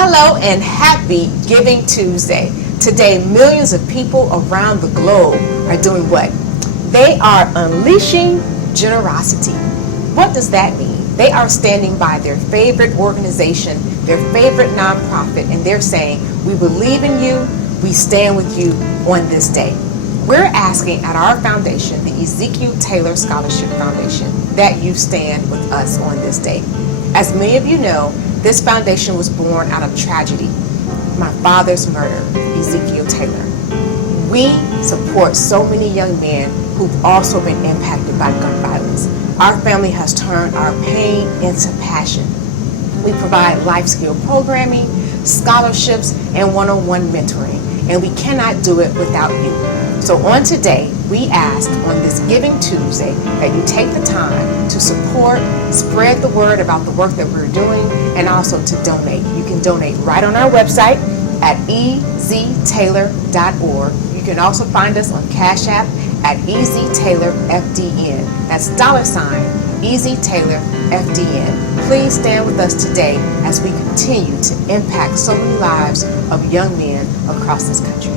Hello and happy Giving Tuesday. Today, millions of people around the globe are doing what? They are unleashing generosity. What does that mean? They are standing by their favorite organization, their favorite nonprofit, and they're saying, we believe in you, we stand with you on this day. We're asking at our foundation, the Ezekiel Taylor Scholarship Foundation, that you stand with us on this day. As many of you know, this foundation was born out of tragedy, my father's murder, Ezekiel Taylor. We support so many young men who've also been impacted by gun violence. Our family has turned our pain into passion. We provide life skill programming, scholarships, and one-on-one mentoring, and we cannot do it without you. So on today, we ask on this Giving Tuesday that you take the time to support, spread the word about the work that we're doing, and also to donate. You can donate right on our website at eztaylor.org. You can also find us on Cash App at EZTaylorFDN. That's $EZTaylorFDN. Please stand with us today as we continue to impact so many lives of young men across this country.